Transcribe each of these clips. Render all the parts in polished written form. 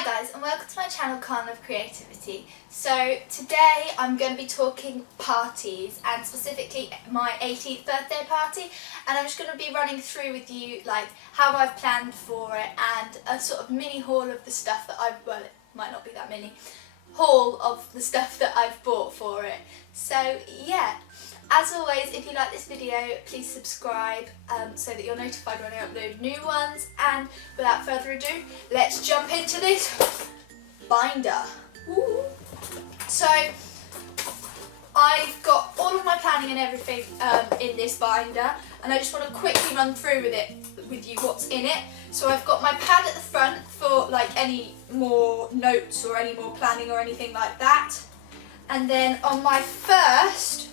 Hi guys, and welcome to my channel Carnival of Creativity. So today I'm going to be talking parties, and specifically my 18th birthday party, and I'm just going to be running through with you like how I've planned for it and a sort of mini haul of the stuff that well, it might not be that mini, haul of the stuff that I've bought for it. So yeah, as always, if you like this video, please subscribe so that you're notified when I upload new ones. And without further ado, let's jump into this binder. Ooh. So I've got all of my planning and everything in this binder, and I just want to quickly run through with you what's in it. So I've got my pad at the front for like any more notes or any more planning or anything like that. And then on my first,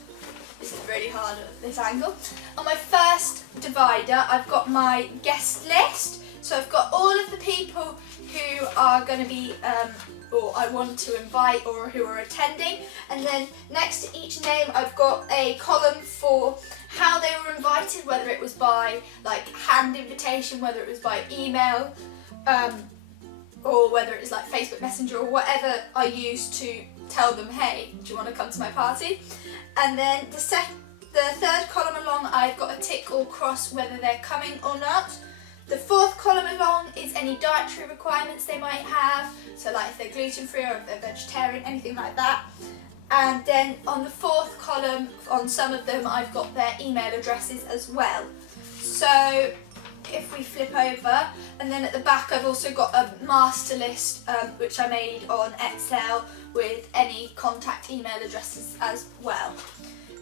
this is really hard at this angle, on my first divider I've got my guest list. So I've got all of the people who are going to be, or I want to invite, or who are attending. And then next to each name I've got a column for how they were invited, whether it was by like hand invitation, whether it was by email, or whether it was like Facebook Messenger or whatever I used to tell them, hey, do you want to come to my party? And then the third column along, I've got a tick or cross whether they're coming or not. The fourth column along is any dietary requirements they might have, so like if they're gluten-free or if they're vegetarian, anything like that. And then on the fourth column, on some of them, I've got their email addresses as well. So if we flip over, and then at the back I've also got a master list which I made on Excel with any contact email addresses as well.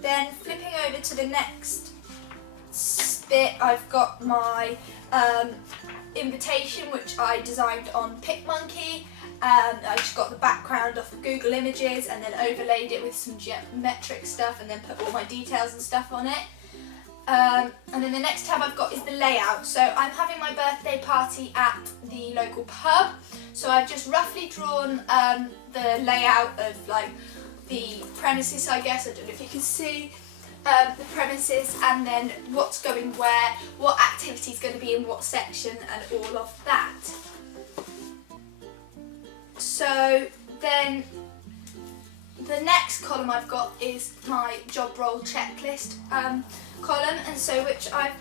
Then flipping over to the next bit, I've got my invitation, which I designed on PicMonkey. I just got the background off of Google Images and then overlaid it with some geometric stuff and then put all my details and stuff on it. And then the next tab I've got is the layout. So I'm having my birthday party at the local pub. So I've just roughly drawn the layout of like the premises, I guess. I don't know if you can see the premises, and then what's going where, what activity is going to be in what section, and all of that. So then the next column I've got is my job role checklist column, and so which I've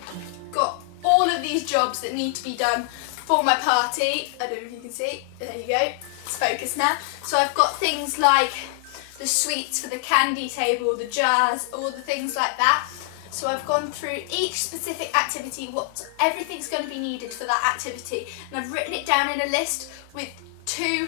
got all of these jobs that need to be done for my party. I don't know if you can see, there you go, it's focused now. So I've got things like the sweets for the candy table, the jars, all the things like that. So I've gone through each specific activity, what everything's going to be needed for that activity, and I've written it down in a list with 2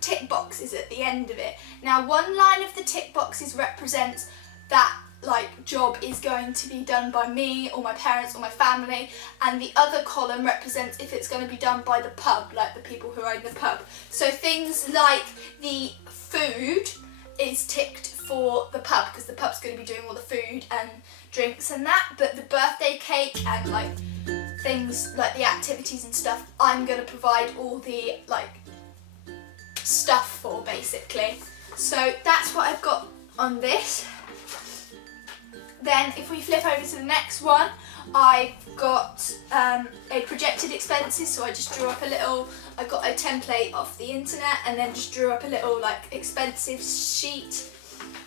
tick boxes at the end of it. Now one line of the tick boxes represents that like job is going to be done by me or my parents or my family, and the other column represents if it's going to be done by the pub, like the people who own the pub. So things like the food is ticked for the pub because the pub's going to be doing all the food and drinks and that, but the birthday cake and like things like the activities and stuff, I'm going to provide all the like stuff for basically. So that's what I've got on this. Then if we flip over to the next one, I've got a projected expenses, so I just drew up a little, I got a template off the internet and then just drew up a little like expensive sheet.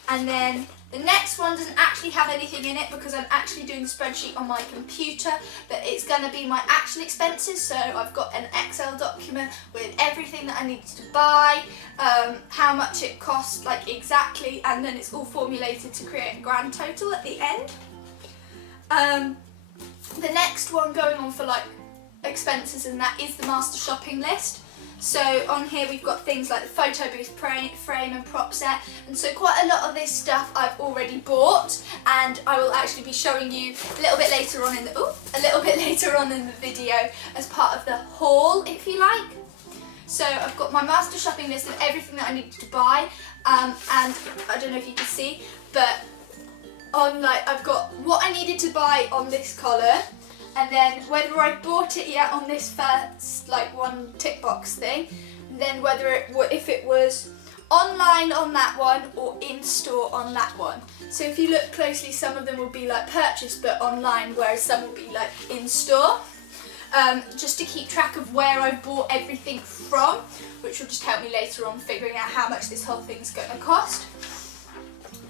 And then the next one doesn't actually have anything in it because I'm actually doing the spreadsheet on my computer, but it's going to be my actual expenses. So I've got an Excel document with everything that I needed to buy, how much it cost like exactly, and then it's all formulated to create a grand total at the end. The next one going on for like expenses, and that is the master shopping list. So on here we've got things like the photo booth frame and prop set, and so quite a lot of this stuff I've already bought, and I will actually be showing you a little bit later on in the video as part of the haul, if you like. So I've got my master shopping list of everything that I needed to buy, and I don't know if you can see, but on like I've got what I needed to buy on this column. And then whether I bought it yet on this first like one tick box thing, and then whether if it was online on that one or in store on that one. So if you look closely, some of them will be like purchased but online, whereas some will be like in store. just to keep track of where I bought everything from, which will just help me later on figuring out how much this whole thing's going to cost.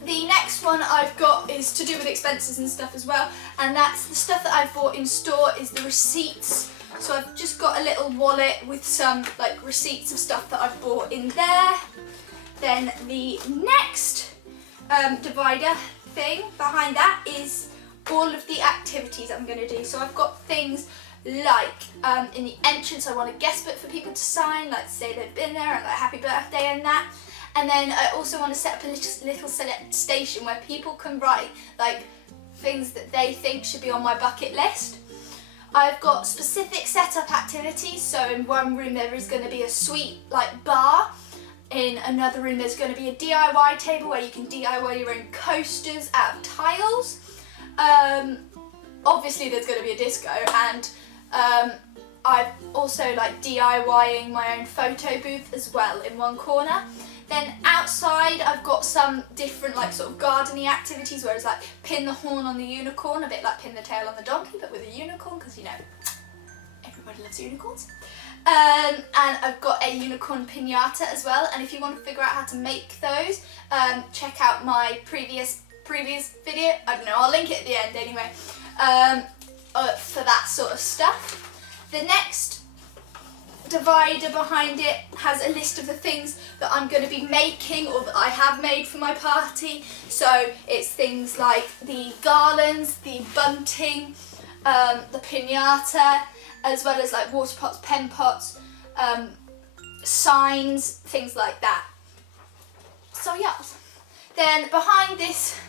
The next one I've got is to do with expenses and stuff as well, and that's the stuff that I've bought in store is the receipts. So I've just got a little wallet with some like receipts of stuff that I've bought in there. Then the next divider thing behind that is all of the activities I'm going to do. So I've got things like in the entrance I want a guest book for people to sign, like to say they've been there and like happy birthday and that. And then I also want to set up a little station where people can write like things that they think should be on my bucket list. I've got specific setup activities, so in one room there is going to be a sweet like bar. In another room there's going to be a DIY table where you can DIY your own coasters out of tiles. Obviously there's going to be a disco, and I've also like DIYing my own photo booth as well in one corner. Then outside I've got some different like sort of gardening activities where it's like pin the horn on the unicorn, a bit like pin the tail on the donkey but with a unicorn, because you know, everybody loves unicorns. And I've got a unicorn piñata as well, and if you want to figure out how to make those, check out my previous video. I don't know, I'll link it at the end anyway, for that sort of stuff. The next divider behind it has a list of the things that I'm going to be making or that I have made for my party. So it's things like the garlands, the bunting, the piñata, as well as like water pots, pen pots, signs, things like that. So yeah. Then behind this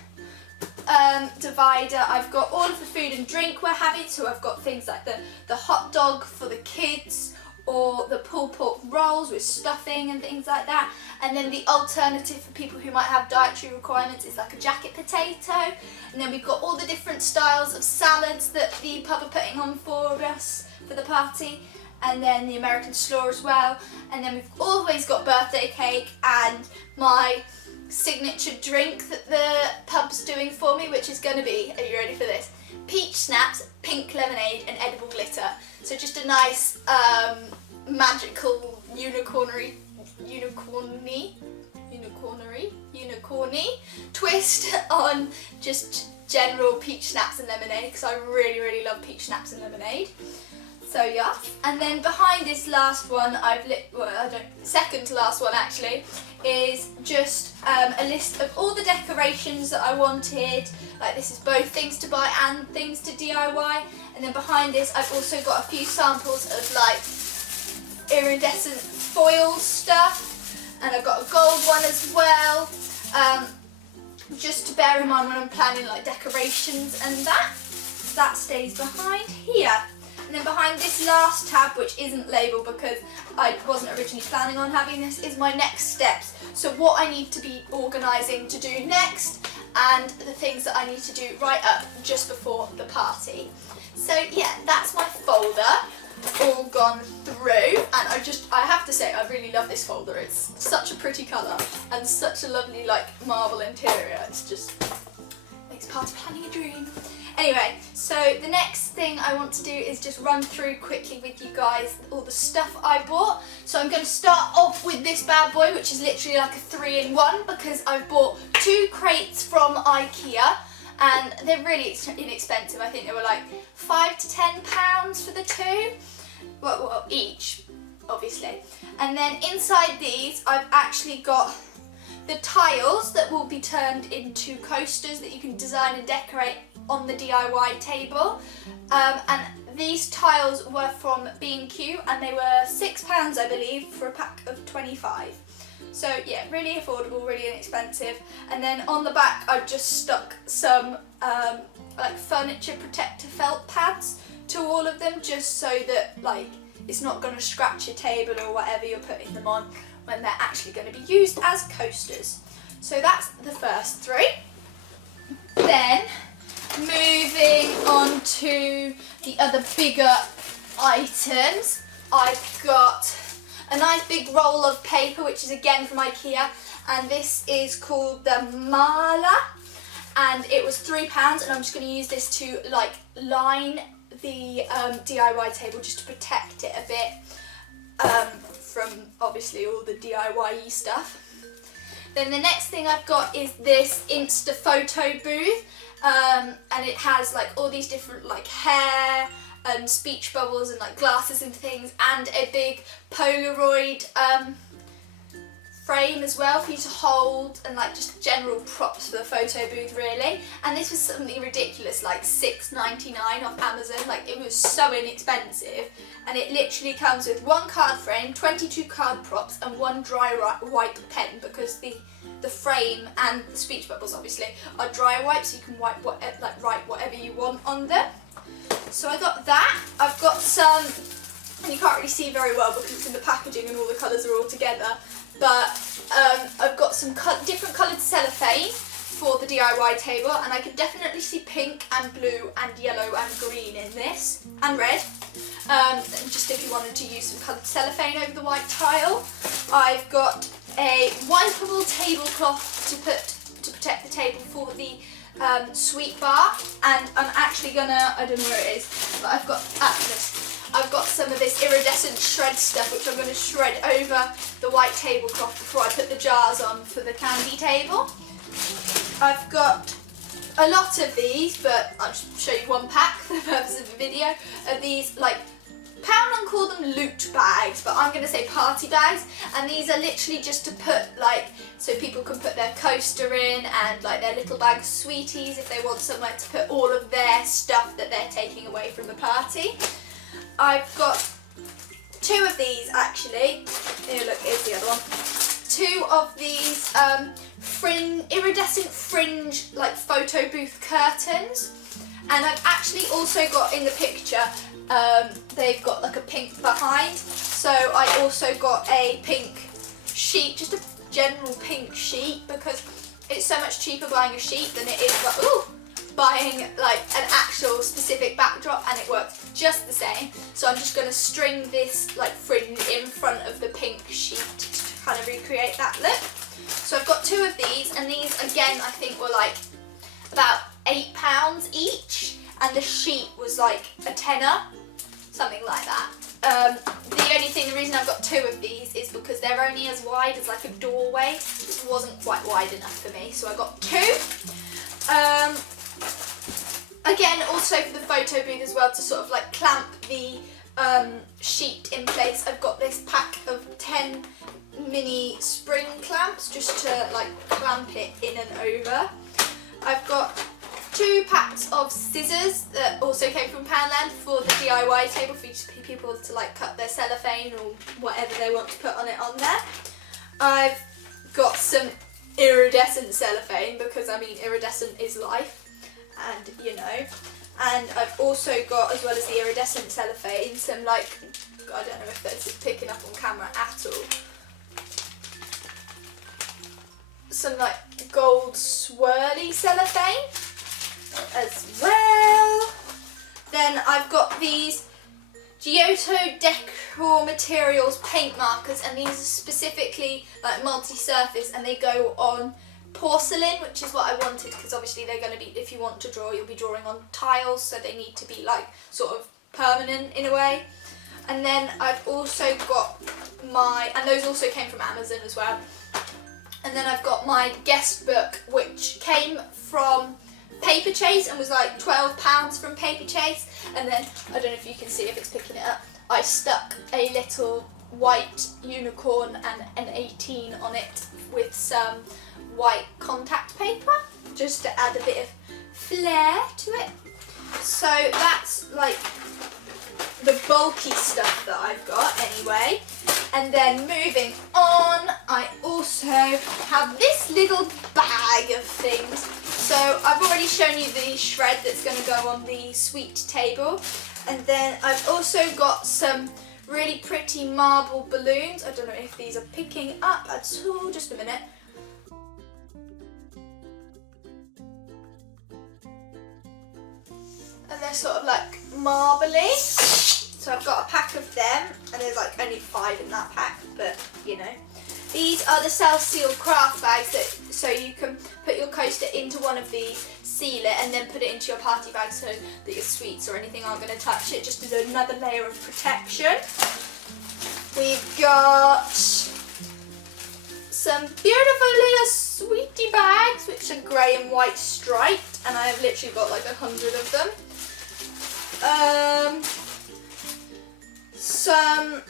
divider I've got all of the food and drink we're having. So I've got things like the hot dog for the kids, or the pulled pork rolls with stuffing and things like that. And then the alternative for people who might have dietary requirements is like a jacket potato. And then we've got all the different styles of salads that the pub are putting on for us for the party. And then the American slaw as well. And then we've always got birthday cake and my signature drink that the pub's doing for me, which is going to be, are you ready for this? Peach snaps, pink lemonade and edible glitter. So just a nice magical unicorny twist on just general peach snaps and lemonade, because I really love peach snaps and lemonade. So yeah, and then behind this last one second to last one actually, is just a list of all the decorations that I wanted. Like this is both things to buy and things to DIY. And then behind this I've also got a few samples of like iridescent foil stuff, and I've got a gold one as well, just to bear in mind when I'm planning like decorations and that. That stays behind here. And then behind this last tab, which isn't labelled because I wasn't originally planning on having this, is my next steps. So what I need to be organising to do next, and the things that I need to do right up just before the party. So yeah, that's my folder all gone through, and I have to say I really love this folder. It's such a pretty colour and such a lovely like marble interior. It's just makes party planning a dream. Anyway, so the next thing I want to do is just run through quickly with you guys all the stuff I bought. So I'm going to start off with this bad boy, which is literally like a 3-in-1, because I've bought 2 crates from IKEA, and they're really inexpensive. I think they were like £5 to £10 for the 2, well each, obviously. And then inside these I've actually got the tiles that will be turned into coasters that you can design and decorate on the DIY table, and these tiles were from B&Q and they were £6 I believe for a pack of 25. So yeah, really affordable, really inexpensive. And then on the back I've just stuck some like furniture protector felt pads to all of them, just so that like it's not going to scratch your table or whatever you're putting them on when they're actually going to be used as coasters. So that's the first 3. Then moving on to the other bigger items, I've got a nice big roll of paper, which is again from IKEA, and this is called the Mala, and it was £3, and I'm just going to use this to like line the DIY table just to protect it a bit from obviously all the DIY stuff. Then the next thing I've got is this Insta photo booth, and it has like all these different like hair and speech bubbles and like glasses and things, and a big Polaroid frame as well for you to hold, and like just general props for the photo booth really. And this was something ridiculous, like $6.99 off Amazon. Like, it was so inexpensive, and it literally comes with one card frame, 22 card props, and one dry wipe pen, because the frame and the speech bubbles obviously are dry wipes, so you can write whatever you want on them. So I got that. I've got some, and you can't really see very well because it's in the packaging and all the colours are all together, but I've got some different coloured cellophane for the DIY table, and I can definitely see pink and blue and yellow and green in this, and red. Just if you wanted to use some coloured cellophane over the white tile. I've got a wipeable tablecloth to protect the table for the sweet bar, and I'm actually gonna, I don't know where it is, but I've got some of this iridescent shred stuff, which I'm going to shred over the white tablecloth before I put the jars on for the candy table. I've got a lot of these, but I'll just show you one pack for the purpose of the video, of these, like, Poundland call them loot bags, but I'm going to say party bags, and these are literally just to put, like, so people can put their coaster in, and like their little bag of sweeties if they want somewhere to put all of their stuff that they're taking away from the party. I've got two of these actually. Here, look, here's the other one. Two of these iridescent fringe, like, photo booth curtains. And I've actually also got in the picture, they've got like a pink behind. So I also got a pink sheet, just a general pink sheet, because it's so much cheaper buying a sheet than it is buying like an actual specific backdrop, and it works just the same. So I'm just going to string this like fringe in front of the pink sheet to kind of recreate that look. So I've got two of these, and these again I think were like about £8 each, and the sheet was like a tenner, something like that. The reason I've got two of these is because they're only as wide as like a doorway. This wasn't quite wide enough for me, so I got two. Again, also for the photo booth as well, to sort of like clamp the sheet in place, I've got this pack of 10 mini spring clamps just to like clamp it in and over. I've got 2 packs of scissors that also came from Panasonic for the DIY table, for people to like cut their cellophane or whatever they want to put on it on there. I've got some iridescent cellophane, because I mean iridescent is life, and you know. And I've also got, as well as the iridescent cellophane, some like, I don't know if this is picking up on camera at all, some like gold swirly cellophane as well. Then I've got these Giotto Decor Materials paint markers, and these are specifically like multi-surface, and they go on porcelain, which is what I wanted, because obviously they're going to be, if you want to draw, you'll be drawing on tiles, so they need to be like sort of permanent in a way. And then I've also got and those also came from Amazon as well. And then I've got my guest book, which came from Paper Chase and was like £12 from Paper Chase. And then, I don't know if you can see if it's picking it up, I stuck a little white unicorn and an 18 on it with some white contact paper, just to add a bit of flair to it. So that's like the bulky stuff that I've got anyway. And then moving on, I also have this little bag of things. So I've already shown you the shred that's going to go on the sweet table. And then I've also got some really pretty marble balloons. I don't know if these are picking up at all, just a minute. And they're sort of like marbly. So I've got a pack of them, and there's like only 5 in that pack, but you know. These are the self-sealed craft bags, so you can put your coaster into one of these, seal it, and then put it into your party bag so that your sweets or anything aren't going to touch it, just as another layer of protection. We've got some beautiful little sweetie bags, which are grey and white striped, and I have literally got like 100 of them. Some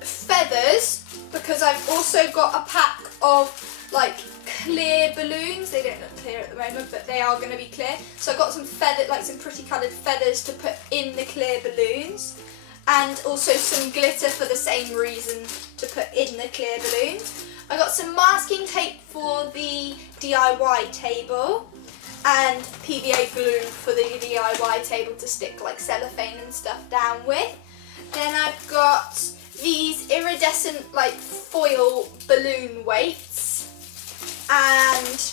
feathers, because I've also got a pack of like clear balloons. They don't look clear at the moment, but they are going to be clear. So I've got some some pretty coloured feathers to put in the clear balloons, and also some glitter for the same reason, to put in the clear balloons. I got some masking tape for the DIY table, and PVA glue for the DIY table to stick like cellophane and stuff down with. Then I've got these iridescent like foil balloon weights, and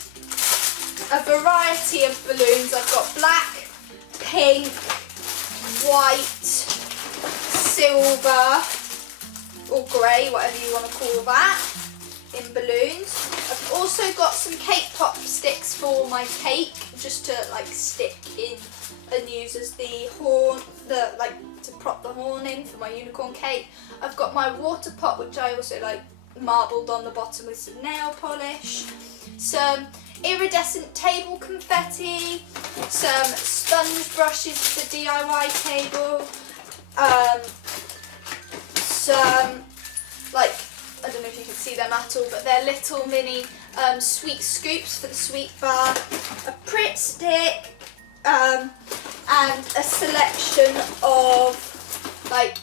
a variety of balloons. I've got black, pink, white, silver, or grey, whatever you want to call that, in balloons. I've also got some cake pop sticks for my cake, just to like stick in and use as the horn, to prop the horn in for my unicorn cake. I've got my water pot, which I also like marbled on the bottom with some nail polish. Some iridescent table confetti, some sponge brushes for the DIY table, some like, I don't know if you can see them at all, but they're little mini sweet scoops for the sweet bar, a Pritt stick, and a selection of like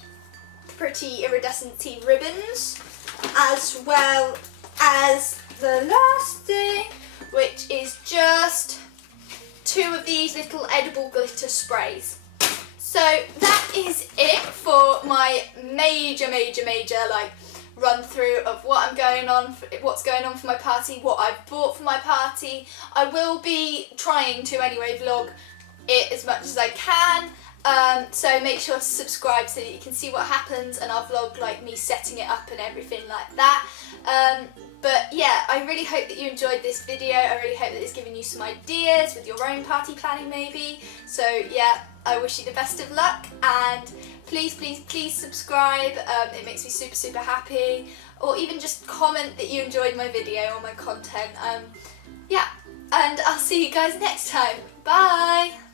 pretty iridescent ribbons, as well as the last thing, which is just 2 of these little edible glitter sprays. So that is it for my major like run through of what's going on for my party, what I've bought for my party. I will be trying to anyway vlog it as much as I can, so make sure to subscribe so that you can see what happens, and I'll vlog like me setting it up and everything like that. But yeah, I really hope that you enjoyed this video. I really hope that it's given you some ideas with your own party planning maybe. So yeah, I wish you the best of luck, and please subscribe. It makes me super happy, or even just comment that you enjoyed my video or my content. Yeah, and I'll see you guys next time. Bye!